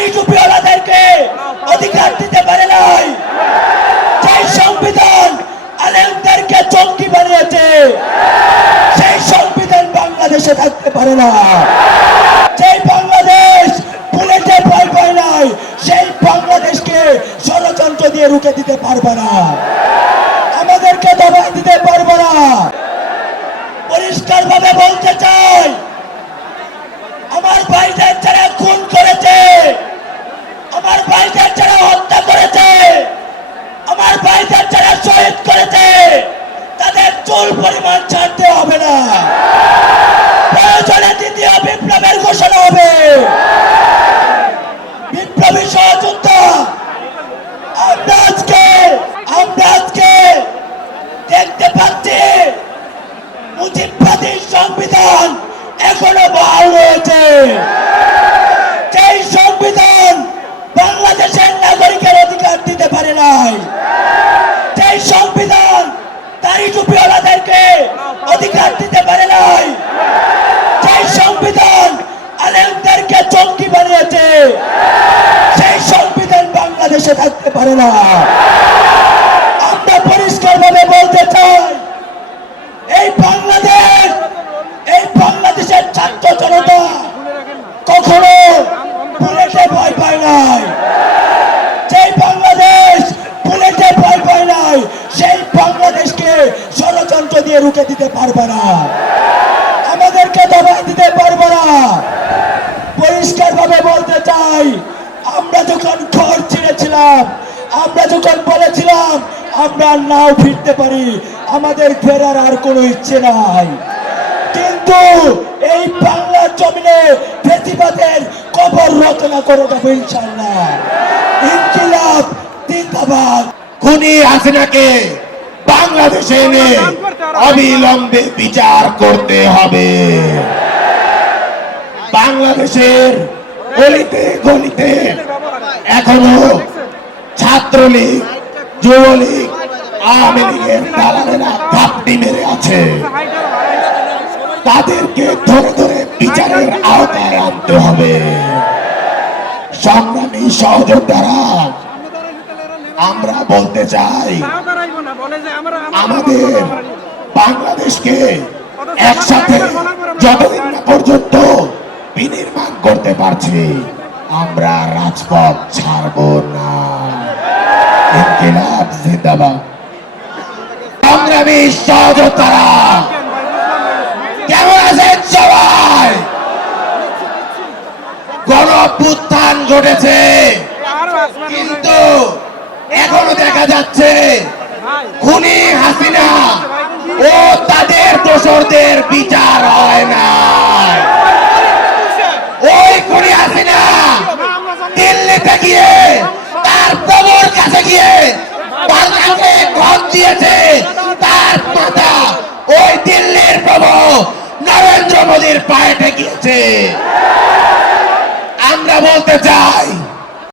দাড়ি টুপিওয়ালাদেরকে অধিকার দিতে পারে নাই। সেই সংবিধান আলেমদেরকে চমকি বানিয়েছে, সেই সংবিধান বাংলাদেশে থাকতে পারে না। সেই বাংলাদেশ পুলিশে ভয় পায় নাই, সেই বাংলাদেশকে ষড়যন্ত্র দিয়ে রুখে দিতে পারবে না। আমাদেরকে দবাই দিতে পারবে না। পরিষ্কারভাবে বলতে চাই মুজিববাদী সংবিধান এখনও বহাল রয়েছে। যেই সংবিধান বাংলাদেশের নাগরিকের অধিকার দিতে পারে নাই, যেই সংবিধান তারই টুপিওয়ালাদেরকে অধিকার দিতে পারে নাই, যেই সংবিধান আলেমদেরকে চঙ্কি বানিয়েছে, সেই সংবিধান বাংলাদেশে থাকতে পারে না। আমরা পরিষ্কার ভাবে বলতে চাই এই বাংলাদেশ এই বাংলাদেশের ছাত্র জনতা কখনো বুলেটে ভয় পায় নাই। যেই বাংলাদেশ বুলেটে ভয় পায় নাই, সেই বাংলাদেশকে ষড়যন্ত্র দিয়ে রুখে দিতে পারবে না। আমাদেরকে দবাই দিতে পারবে না। পরিষ্কার ভাবে বলতে চাই, আমরা যখন ঘর ছেড়েছিলাম, আমরা যখন বলেছিলাম, আমরা নাও ফিরতে পারি, আমাদের ফেরার আর কোনো ইচ্ছে নাই। কিন্তু ফেসিবাদের কবর রচনা করে দেবো ইনশাল্লাহ ইনকিলাব, জিন্দাবাদ। খুনি হাসিনাকে বাংলাদেশে এনে অবিলম্বে বিচার করতে হবে। বাংলাদেশের গলিতে গলিতে এখনও ছাত্রলীগ, যুবলীগ, আওয়ামী লীগের দালালেরা ঘাপটি মেরে আছে। তাদেরকে ধরে ধরে আনতে হবে। সংগ্রামী সহযোদ্ধারা, আমরা বলতে চাই, আমাদের বাংলাদেশকে একসাথে যতদিন না পর্যন্ত বিনির্মাণ করতে পারছি, আমরা রাজপথ ছাড়ব না। সংগ্রামী সহযোদ্ধারা, কেমন আছেন সবাই? অভ্যুত্থান ঘটেছে। কিন্তু এখনও দেখা যাচ্ছে খুনি হাসিনা ও তাদের দোসরদের বিচার হয় না। ওই খুনি হাসিনা দিল্লিতে গিয়ে তার প্রবর কাছে গিয়ে কাছে ঘর দিয়েছে। তার মাথা ওই দিল্লির প্রভু নরেন্দ্র মোদীর পায়ে আমরা বলতে চাই